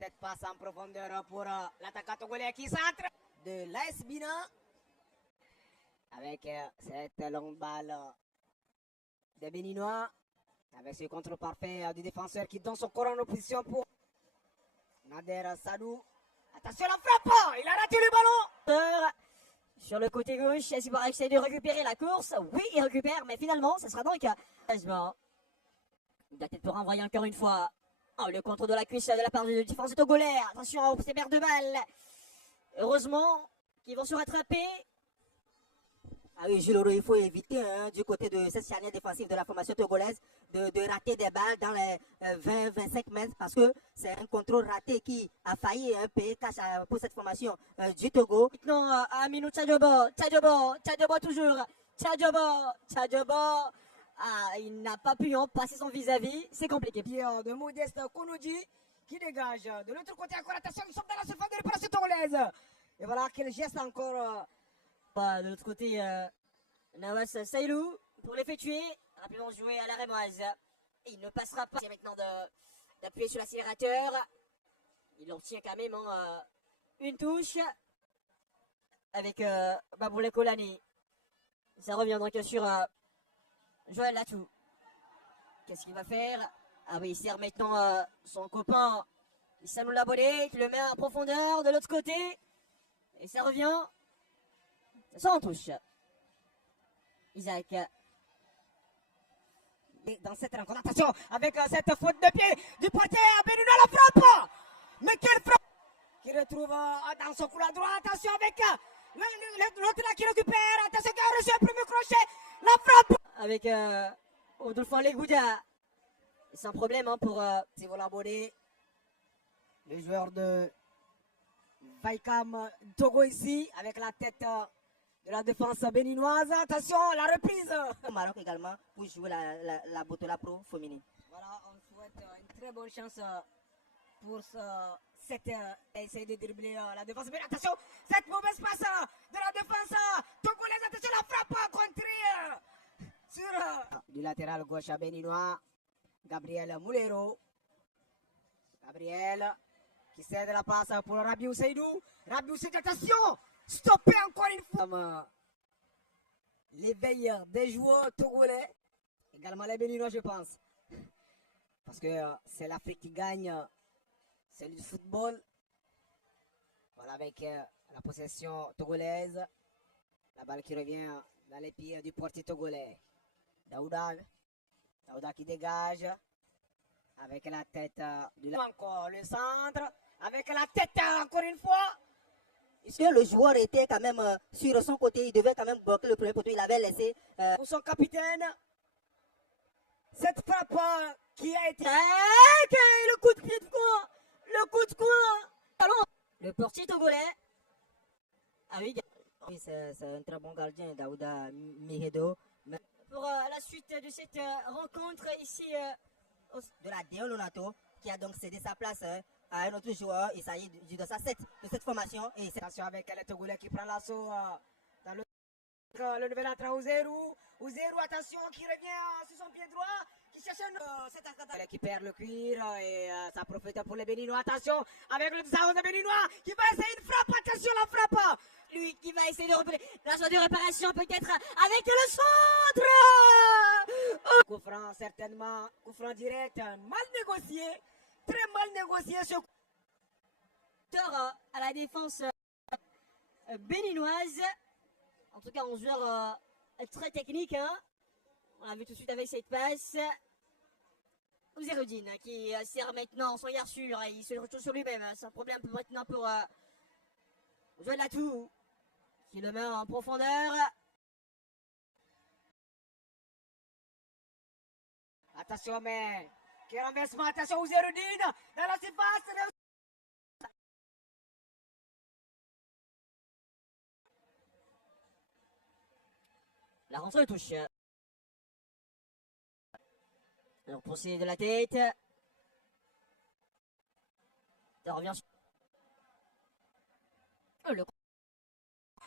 Cette passe en profondeur pour l'attaquant togolais qui centre de l'AS Bina. Avec cette longue balle des Béninois. Avec ce contrôle parfait du défenseur qui donne son corps en opposition pour Nader Sadou. Attention la frappe, il a raté le ballon. Sur le côté gauche, est-ce qu'il va essayer de récupérer la course? Oui, il récupère, mais finalement, ce sera donc il doit peut-être pour renvoyer encore une fois. Oh, le contrôle de la cuisse de la part du défenseur togolais. Attention ces paires de balles. Heureusement qu'ils vont se rattraper. Ah oui, Jules Leroux, il faut éviter du côté de cette charnière défensive de la formation togolaise de rater des balles dans les 20-25 mètres parce que c'est un contrôle raté qui a failli payer cash pour cette formation du Togo. Maintenant, Aminou Tchadjobo toujours. Tchadjobo. Ah, il n'a pas pu en passer son vis-à-vis. C'est compliqué. Pierre de Modeste Kounoudji qui dégage. De l'autre côté, encore attention, ils sont dans la surface de réparation togolaise. Et voilà quel geste encore. De l'autre côté, Nawas Saïlou pour l'effectuer. Rapidement joué à la rémoise. Il ne passera pas. C'est maintenant d'appuyer sur l'accélérateur. Il obtient quand même une touche avec Baboulé Kolani. Ça revient donc sur Joël Latou. Qu'est-ce qu'il va faire? Ah oui, il sert maintenant son copain Issanou Labodé qui le met en profondeur de l'autre côté. Et ça revient. Ça sort en touche. Isaac. Et dans cette rencontre, attention avec cette faute de pied du portier Béninois, la frappe. Mais quelle frappe! Qui retrouve dans son couloir droit. Attention avec l'autre là qui récupère. Attention qui a reçu un premier crochet. La frappe! Avec Odolfo Legouda. Sans problème pour Thibaut Labodé, le joueur de Vaikam Togo ici, avec la tête de la défense béninoise. Attention, la reprise. Au Maroc également pour jouer la Botola Pro féminine. Voilà, on souhaite une très bonne chance pour cette essayer de dribbler la défense. Mais attention, cette mauvaise passe de la défense togolaise. Attention, la frappe contrée sur du latéral gauche béninois. Gabriel Moulero. Gabriel qui cède la passe pour Rabiou Seydou. Rabiou Seydou, attention! Stoppé encore une fois. L'éveil des joueurs togolais. Également les Béninois, je pense. Parce que c'est l'Afrique qui gagne. C'est du football. Voilà, avec la possession togolaise. La balle qui revient dans les pieds du portier togolais. Daouda qui dégage. Avec la tête du encore le centre. Avec la tête encore une fois. Si le joueur était quand même sur son côté, il devait quand même bloquer le premier poteau. Il avait laissé pour son capitaine. Cette frappe qui a été. Le coup de pied de coin. Le coup de coin. Allons. Le portier togolais. Ah oui, c'est un très bon gardien, Daouda Mihedo. Pour la suite de cette rencontre ici de la Déo Lonato, qui a donc cédé sa place à un autre joueur. Il s'agit de cette formation. Et attention avec le Togolais qui prend l'assaut dans le nouvel entrant Ouzerou. Ouzerou, attention, qui revient sur son pied droit, qui cherche cet attaquant qui perd le cuir et ça profite pour les Béninois. Attention avec le descendant de Béninois qui va essayer une frappe. Attention la frappe. Lui qui va essayer de repeler la joie de réparation peut-être avec le centre. Coup franc certainement, coup franc direct, mal négocié, très mal négocié ce coup. À la défense béninoise. En tout cas, un joueur très technique. Hein. On l'a vu tout de suite avec cette passe. Ouzerudine qui sert maintenant son regard sûr. Il se retrouve sur lui-même. C'est un problème maintenant pour Joël Latou qui le met en profondeur. Attention, mais quel renversement. Attention, Ouzerudine dans la surface. La rentrée touche. Alors poussée de la tête. Ça revient sur le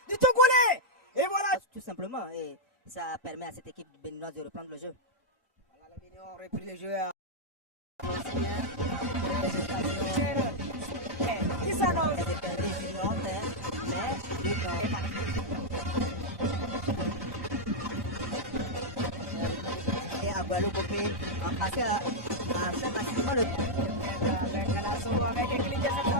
du Togolais. Et voilà. Tout simplement. Et ça permet à cette équipe béninoise de reprendre le jeu. Voilà, les Béninois ont repris le jeu. Et à Guadeloupe, on peut passer à Saint-Maxime. Langsung, kayak gini biasa